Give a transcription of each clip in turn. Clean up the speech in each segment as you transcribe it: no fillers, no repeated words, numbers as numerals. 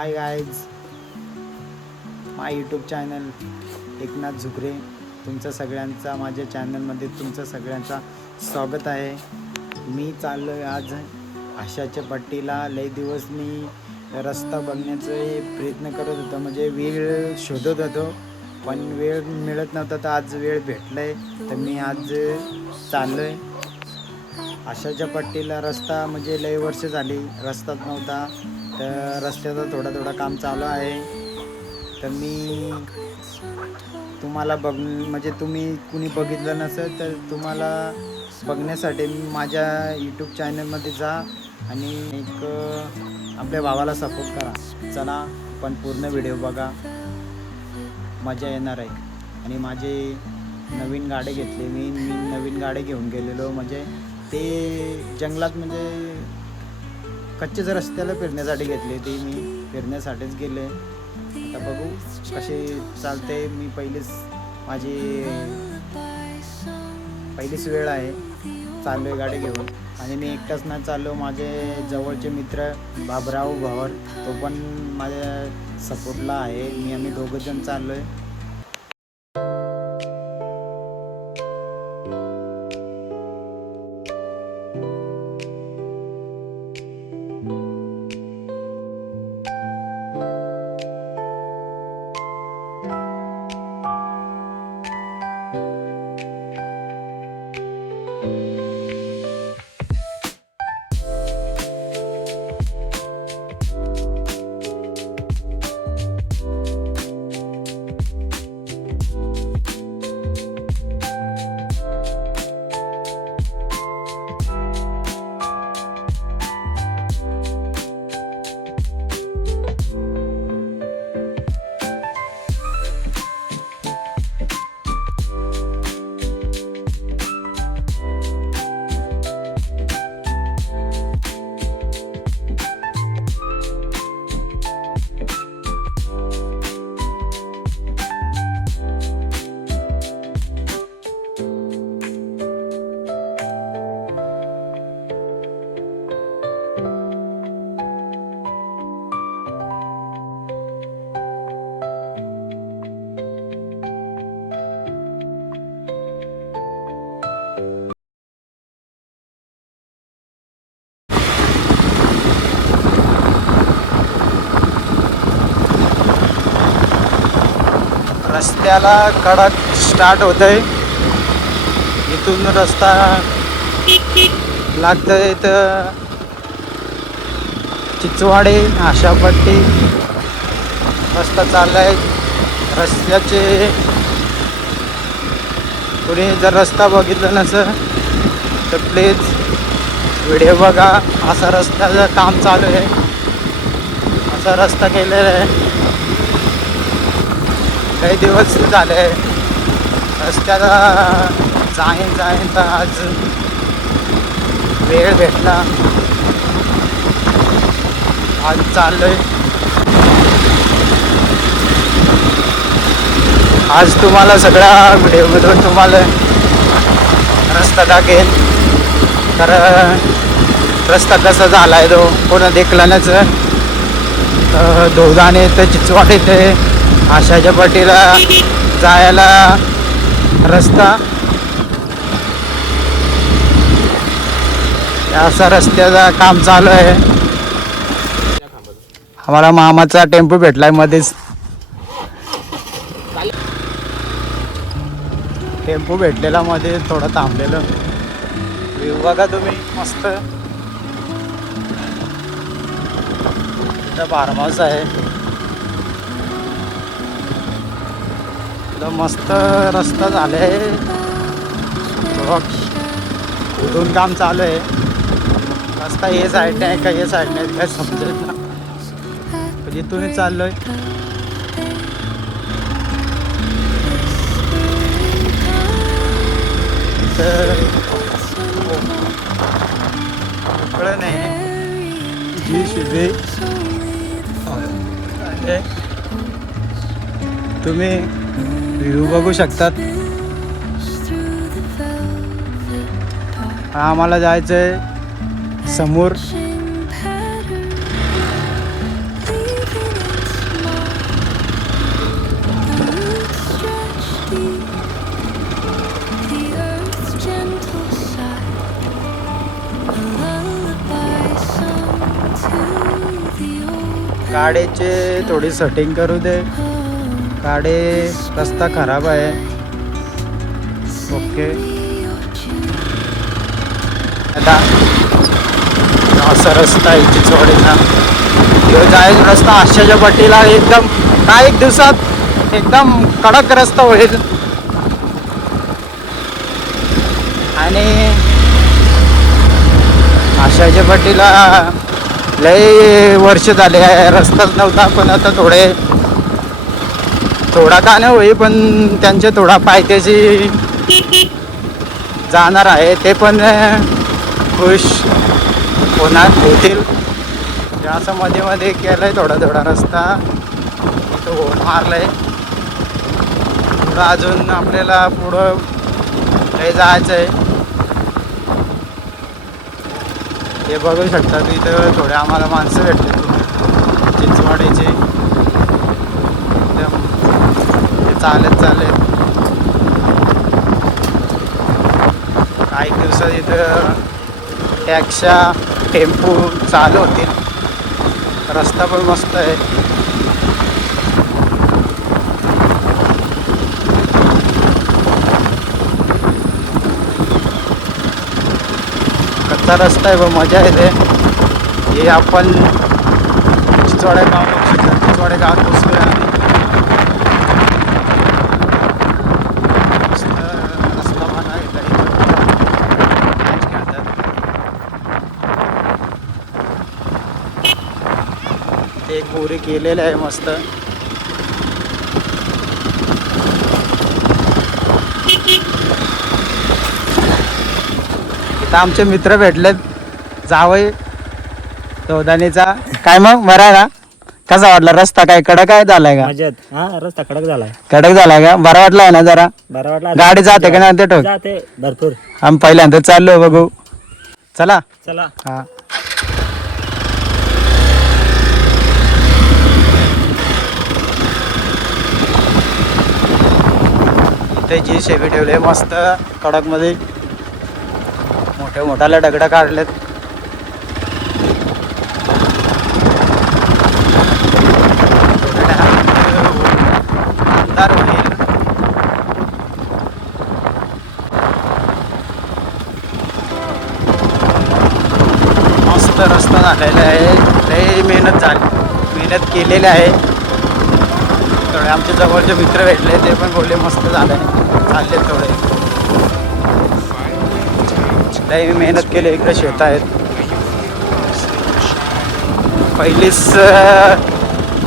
Hi guys, माय YouTube channel Eknath झुकरे तुमचं सगळ्यांचा माझ्या चॅनलमध्ये तुमचं सगळ्यांचा स्वागत आहे. मी चाललो आहे आज आशाच्या पट्टीला. लई दिवस मी रस्ता बघण्याचा प्रयत्न करत होतो, म्हणजे वेळ शोधत होतो, पण वेळ मिळत नव्हता. तर आज वेळ भेटला आहे, तर मी आज चाललो आहे आशाच्या पट्टीला. रस्ता म्हणजे लई वर्ष झाली रस्ताच नव्हता, तर रस्त्याचं थोडं काम चालू आहे. तर मी तुम्हाला म्हणजे तुम्ही कुणी बघितलं नसेल तर तुम्हाला बघण्यासाठी माझ्या यूट्यूब चॅनलमध्ये जा आणि एक आपल्या भावाला सपोर्ट करा. चला पण पूर्ण व्हिडिओ बघा, मजा येणार आहे. आणि माझे नवीन गाडी घेतली मी नवीन गाडी घेऊन गेलेलो, म्हणजे ते जंगलात म्हणजे कच्च्याच रस्त्याला फिरण्यासाठी घेतली ती. मी फिरण्यासाठीच गेले. आता बघू कसे चालते. मी पहिलीच वेळ आहे चाललो आहे गाडी घेऊन. आणि मी एकटाच नाही चाललो, माझे जवळचे मित्र बाबराव भवर तो पण माझ्या सपोर्टला आहे. आम्ही दोघंजण चाललो आहे. रस्त्याला कडक स्टार्ट होत आहे. इथून रस्ता लागतंय तर चिचवाडे आशापट्टी रस्ता चाललाय. रस्त्याचे कुणी जर रस्ता बघितला नसेल तर प्लीज व्हिडिओ बघा. असा रस्त्याचं काम चालू आहे, असा रस्ता केलेला आहे. काही दिवस झाले रस्त्याला जाईन तर आज वेळ भेटला, आज चाललोय. आज तुम्हाला सगळ्या व्हिडिओमधून तुम्हाला रस्ता दाखवेन. तर रस्ता कसा झाला आहे तो कोणा देखलानच. धोदाने तर चिचवाडे ते आशाच्या पट्टीला जायला रस्ता असा रस्त्याचा काम चालू आहे. आम्हाला मामाचा टेम्पो भेटलाय मध्येच. टेम्पो भेटलेला मध्ये थोडं थांबलेलं. व्ह्यू बघा तुम्ही मस्त. इथं फार्महाऊस आहे. मस्त रस्ता झाले. उधून काम चालू आहे. रस्ता हे साईड नाही का हे साईड नाही काय समजेल ना. जिथून चाललोय इकडं नाही जी शिदे. तुम्ही व्ह्यू बघू शकतात. आम्हाला जायचंय समोर. गाडीचे थोडी सेटिंग करू दे. गाडी रस्ता खराब आहे. ओके आता असा रस्ता आहे चिंचवडीचा. ह्यो जाईल रस्ता आशाच्या पट्टीला एकदम काही दिवसात एकदम कडक रस्ता होईल. आणि आशाच्या पट्टीला लय वर्ष झाले रस्ताच नव्हता. पण आता थोडा का नाही होई पण त्यांचे थोडा पायथ्याशी जाणार आहे. ते पण खुश होतील. असं मध्ये मध्ये केलंय थोडा रस्ता तो मारलाय. पुढं अजून आपल्याला पुढं लय जायचं आहे. हे बघू शकतात इथं थोडे आम्हाला माणसं भेटले चिंचवाडीचे. एकदम चालत काही दिवसात इथं टॅक्स्या टेम्पो चालू होतील. रस्ता पण मस्त आहे. कच्चा रस्ता आहे पण मजा येते. हे आपण चिंचवडे गाव बघू शकतो. चिंचवडे गावात पोचलो आहे आम्ही. रस्ता बघा ते गोरे केलेले आहे मस्त. इथं आमचे मित्र भेटलेत जावई चौदानीचा. काय मग बरा आहे ना? कसा वाटला रस्ता? काय कडक आहे झालाय का? मजेत. हा रस्ता कडक झालाय. कडक झालाय का? बरा वाटलाय ना जरा? बरा वाटला. गाडी जाते का नाही ते ठोक? जाते भरपूर. आम्ही पहिल्यांदा चाललो बघू. चला चला. हा इथे जी शेवी ठेवले मस्त कडक मध्ये. मोठ्याला दगडं काढलेत. अंधार होईल. मस्त रस्ता झालेला आहे. लय मेहनत केलेली आहे. थोडे आमच्या जवळचे मित्र भेटले ते पण बोलले मस्त झालंय. चालले थोडे लय मेहनत केली. इकडे शेत आहेत. पहिलीच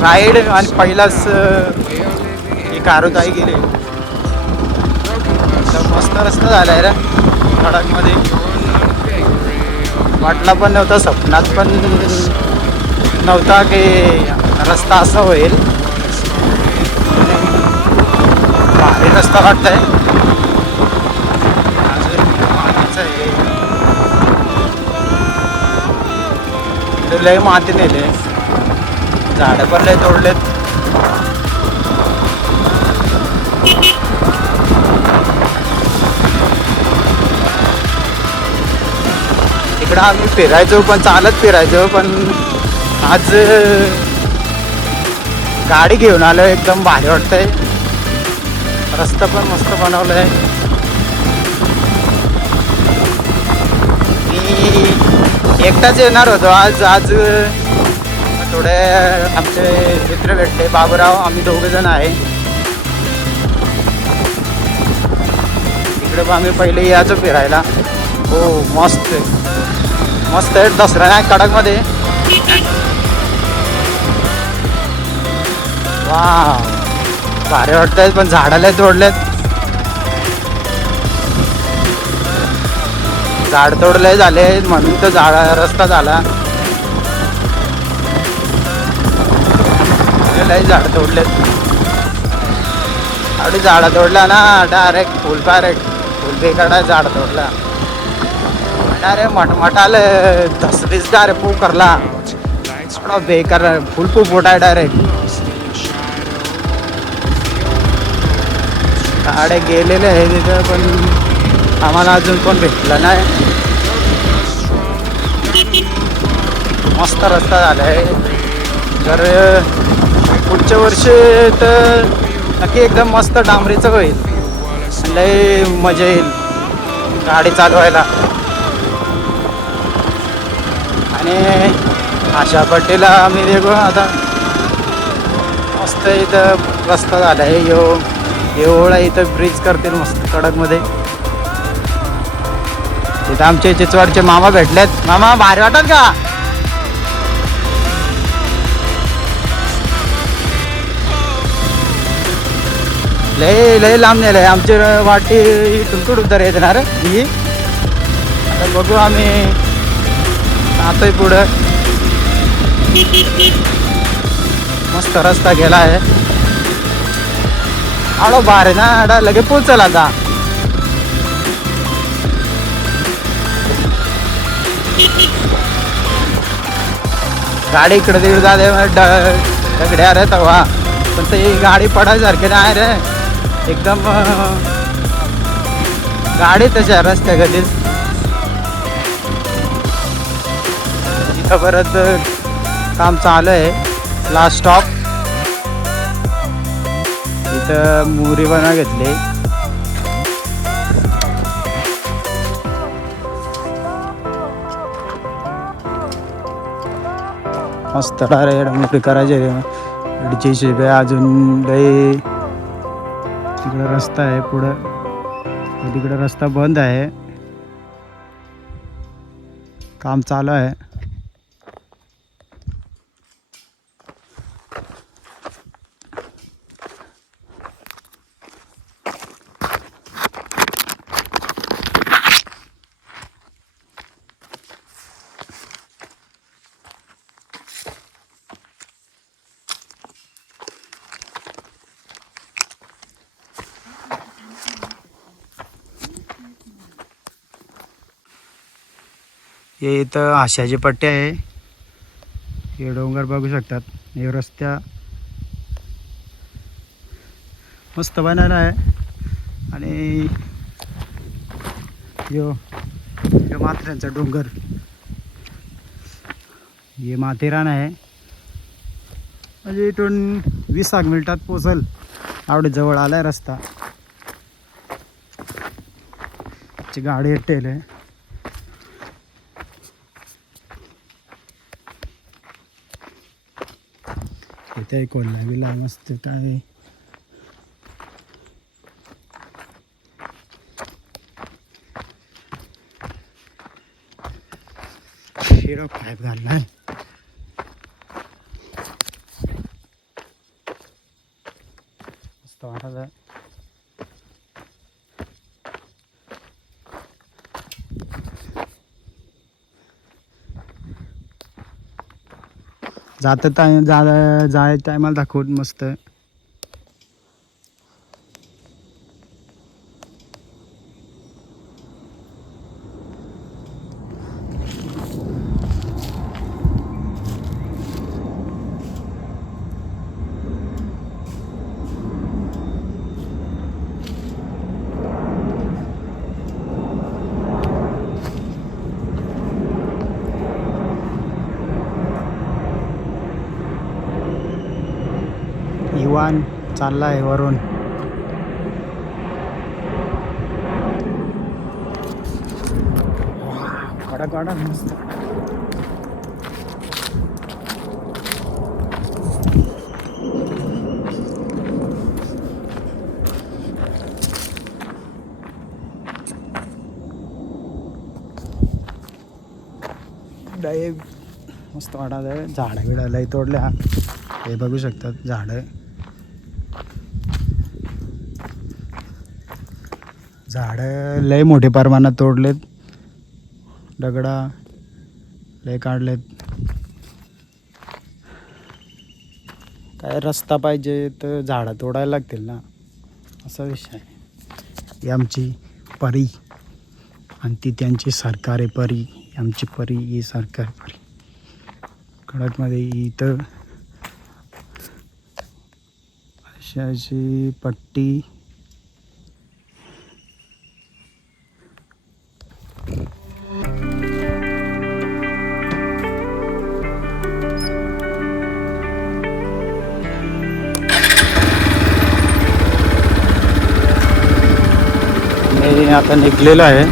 राईड आणि पहिलाच ही कारोताई गेली. मस्त रस्ता झालाय रे कडकमध्ये. वाटला पण नव्हता, स्वप्नात पण नव्हता की रस्ता असा होईल. भारी रस्ता वाटतंय. लय माती नेले. झाडं पण लय तोडलेत. इकडं आम्ही फिरायचो पण चालत फिरायचो. पण आज गाडी घेऊन आलो. एकदम भारी वाटतंय. रस्ता पण मस्त बनवलाय. मी एकटाच येणार होतो आज थोडे आमचे मित्र भेटले. बाबूराव आम्ही 2 जण आहे. इकडे आम्ही पहिले यायचो फिरायला. हो मस्त मस्त आहे. दसरा नाही कडकमध्ये. वा भारी वाटत. पण झाडाला तोडलेत. झाड तोडले झाले म्हणून तर रस्ता झाला. झाड तोडलेत. आवडी झाडं तोडला ना डायरेक्ट फुल बेकाडा झाड तोडला. डायरेक्ट मटमटाल धसरीच डायरेक्ट पू करला. बेकार फुल पू पोटाय डायरेक्ट. गाड्या गेलेले आहे तिथं पण आम्हाला अजून कोण भेटलं नाही. मस्त रस्ता झाला आहे. तर पुढच्या वर्षी तर नक्की एकदम मस्त डांबरीचं होईल. लय मजा येईल गाडी चालवायला. आणि आशा पट्टीला आम्ही देखो आता मस्त इथं रस्ता झाला आहे. एवढा इथं ब्रिज करतील मस्त कडकमध्ये. इथं आमचे चिचवाडचे मामा भेटलेत. मामा भारी वाटत का? लय लय लांब नेलंय आमची वाटी. इथून उतर येते ना रे ही. आता बघू आम्ही जातोय पुढं. मस्त रस्ता गेला आहे. आडो बार आहे ना आडा लगे पोचल आता. गाडी इकडे तिकडे जाते दगड्या रे तवा. पण ते गाडी पडायसारखे नाही रे एकदम. गाडी तशा रस्त्या कधीच. इथं परत काम चालू आहे. लास्ट स्टॉप इथं मुरी बनवा घेतली. मस्त रे मुरी करायचे रे. इडची शिबे अजून लय. तिकडं रस्ता आहे पुढं. तिकडं रस्ता बंद आहे. काम चालू आहे. हे इथं आशाची पट्टी आहे. हे डोंगर बघू शकतात. हे रस्त्या मस्त बनायला आहे. आणि यो माथेरानचा डोंगर. हे माथेरान आहे. म्हणजे इथून 20 मिनिटात पोचल. आवडे जवळ आलाय रस्ता. ची गाडी अट्टेल आहे. इथे कोल्हावीला मस्त काय शिरो पाईप घाललाय. मस्त वाटत आहे. जाय टायमाला दाखवून मस्त. इवान चाललाय वरून. कडक मस्त. मस्त वाटत आहे. झाडं बिडं लय तोडल्या. हे बघू शकतात झाडं. झाडं लय मोठ्या प्रमाणात तोडलेत. दगडा लय काढलेत. काय रस्ता पाहिजे तर झाडं तोडायला लागतील ना, असा विषय आहे. ही आमची परी आणि ती त्यांची सरकारी परी. आमची परी ही सरकारी परी. कडकमध्ये इथं अशी पट्टी. आम्ही आता निघलेलो आहे.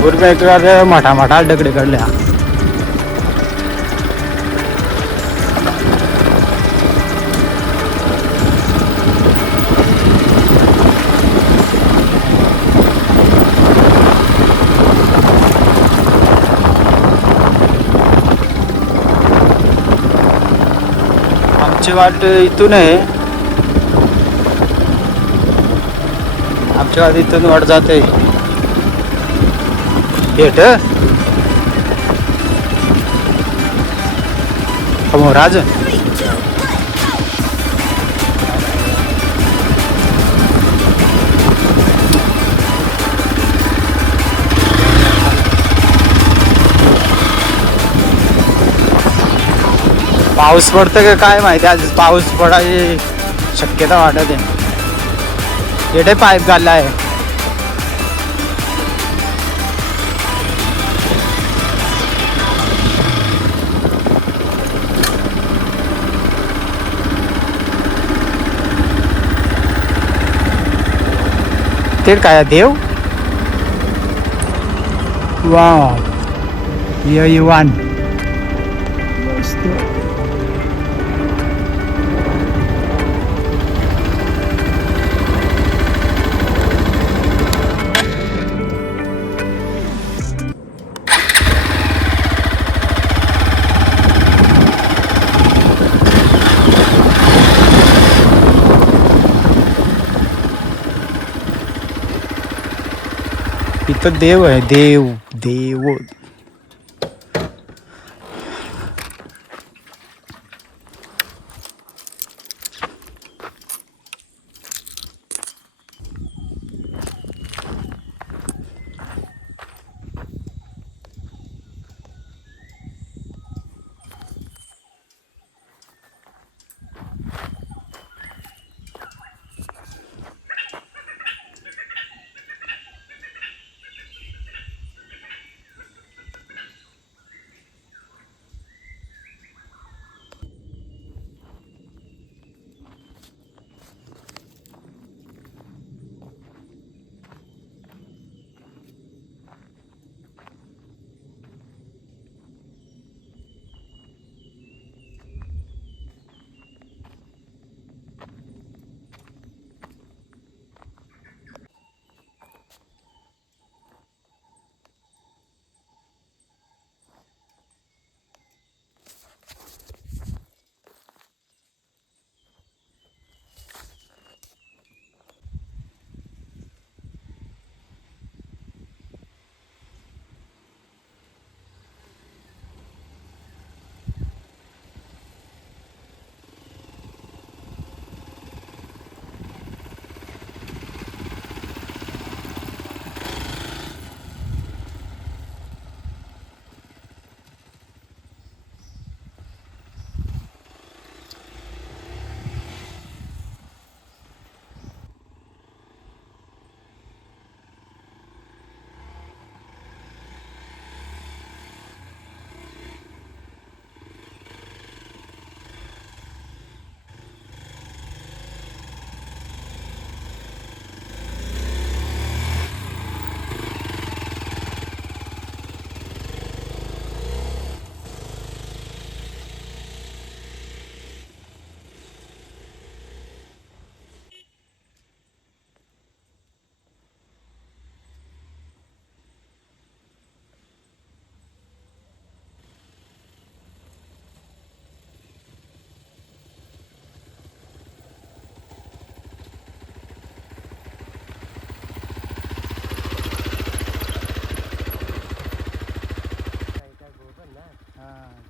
पूर्वेकडे मोठा मोठा दगडी कडल्या. आमची वाट इथून आहे. आमच्या वाट इथून वाट जाते थेट राज. पाऊस पडतं का काय माहिती. आज पाऊस पडायची शक्यता वाटत आहे. येथे पाईप घालला आहे. ते काय देव. वाव यवान. इथं देव आहे. देव देव.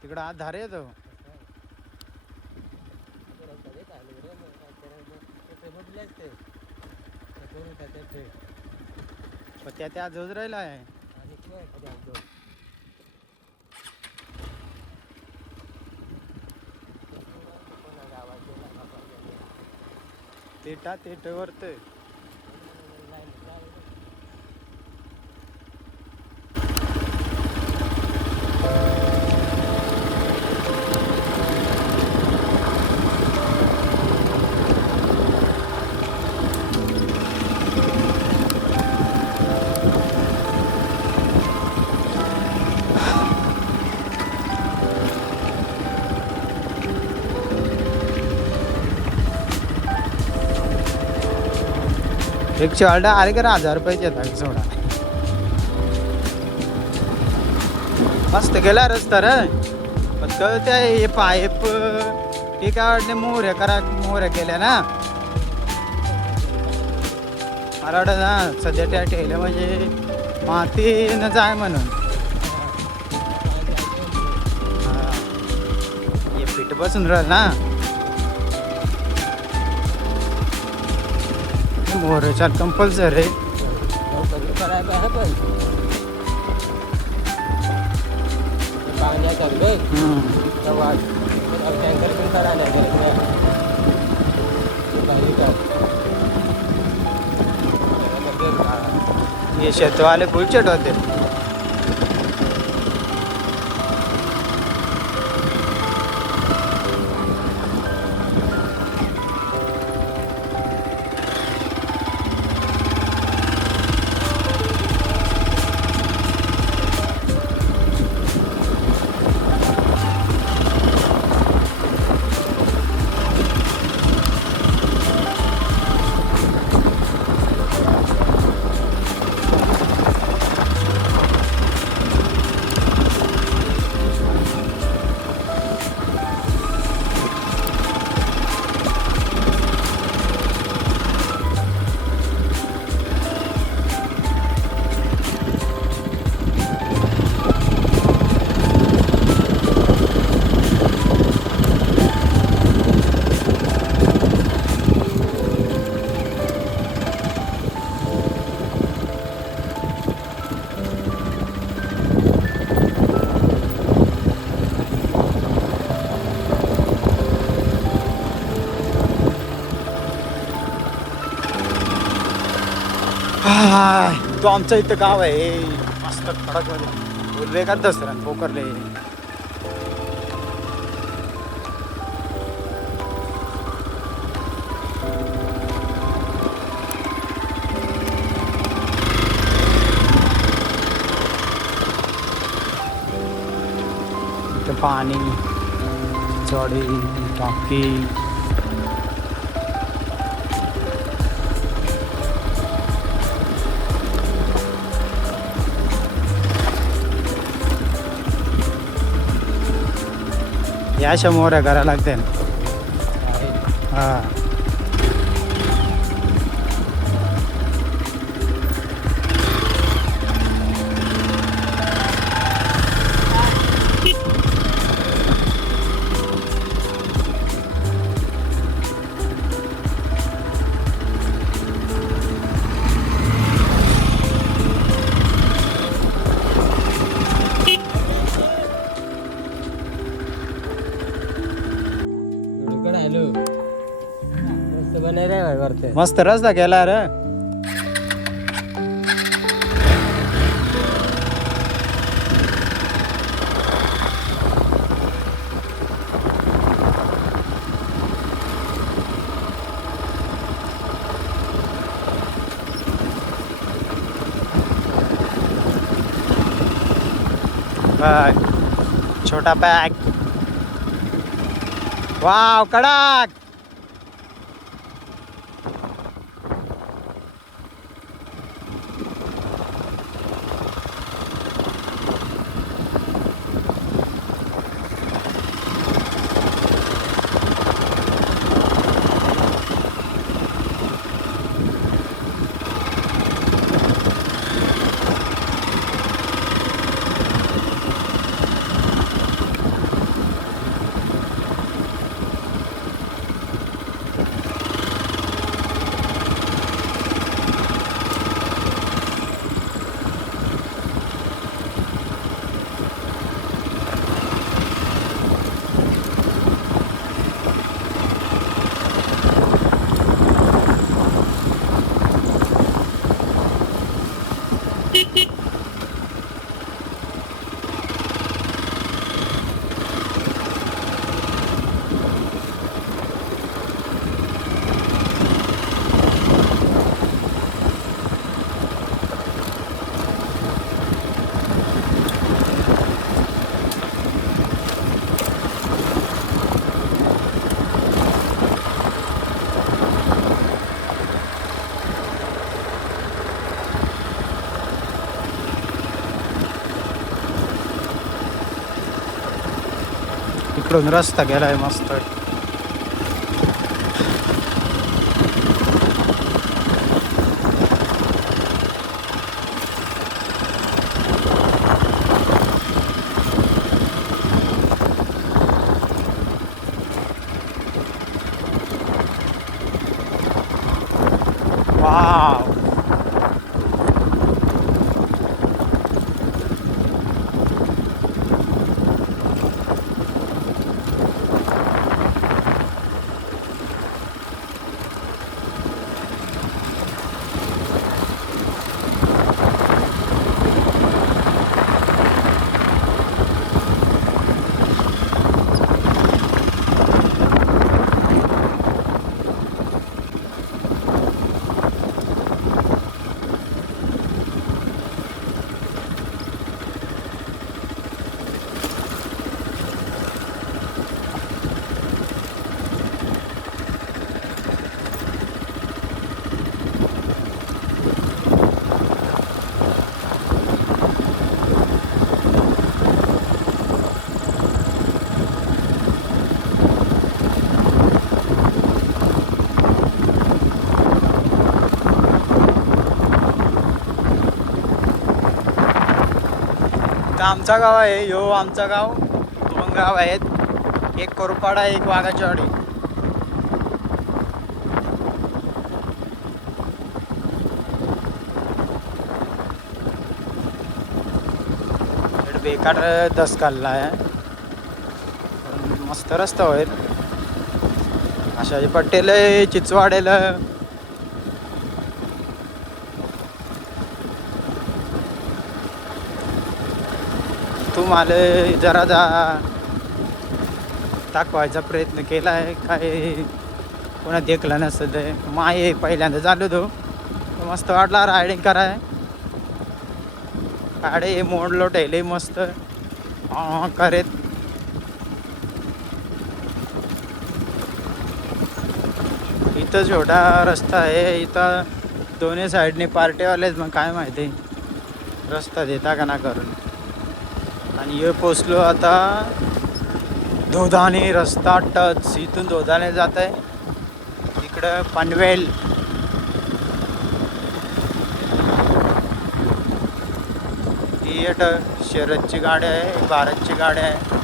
तिकडं आत धारे येतो. त्या जोज राहिला आहे. तेटा तेटवरत रिक्षा वाला अरे का 1000 रुपयाचे येतात सोडा. मस्त गेला रस्ता रे. पण कळते हे पाईप हे काय वाटले मोहऱ्या केल्या ना. मला वाटत ना सध्या त्या ठेवल्या म्हणजे माती न जाय म्हणून. हे पीठ बसून राहिल ना. मोहऱ्याच्या कंपल्सरी करायचं आहे पण पाण्याचा टँकर पण करायला हे शेतवाले गुलचट होते. तो आमचं इथं गाव आहे मस्त कडक मध्ये बोलले का दसरा पोकरले. इथं पाणी झाडी टाकी या अशा मोहऱ्या करायला लागते. हा मस्त रस्ता केला रे. छोटा बॅग वाव कडक. इकडून रस्ता गेलाय मस्त. वाव. आमचा गाव आहे, यो आमचा गाव. 2 गाव आहेत, एक कोरपाडा, एक वाघाची वाडी. बेकार दस काढला आहे, मस्त रस्ता होईल. आशाजी पटेल चिचवाडेल तुम्हाला जरा दाखवायचा प्रयत्न केला आहे. काय कोणा देखलं नसतं ते. माय पहिल्यांदा झालो तो, मस्त वाटला रायडिंग कराय. गाडी मोडलो ठेवले मस्त करेत. इथं छोटा रस्ता आहे, इथं दोन्ही साईडने पार्टीवालेच, मग काय माहिती रस्ता देता का ना करून. आणि हे पोचलो आता धोदाने. रस्ता टच इथून धोदाने जात आहे, इकडं पनवेल. ही एक शरदची गाडी आहे, भारतची गाडी आहे.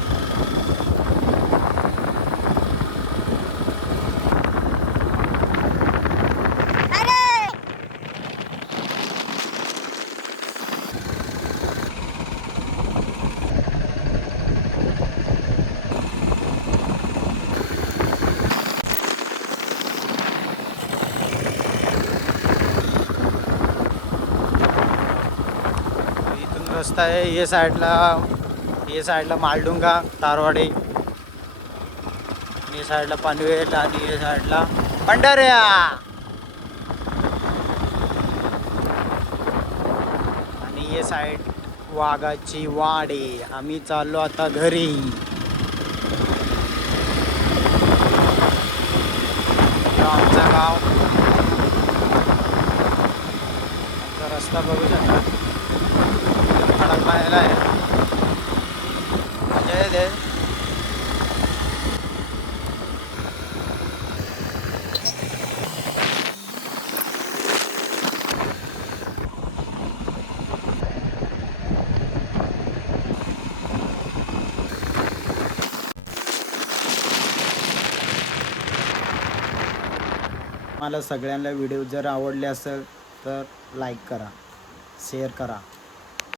रस्ता आहे ये साईडला मालडुंगा तारवाडी, ये साईडला पनवेल आणि ये साईडला पंढऱ्या. आणि ये साईड वाघाची वाडी. आम्ही चाललो आता घरी. आमचा गाव, आमचा रस्ता बघू शकता. खडक पाहायला आहे, मजा येते. मला सगळ्यांना व्हिडिओ जर आवडले असेल तर लाईक करा, शेअर करा.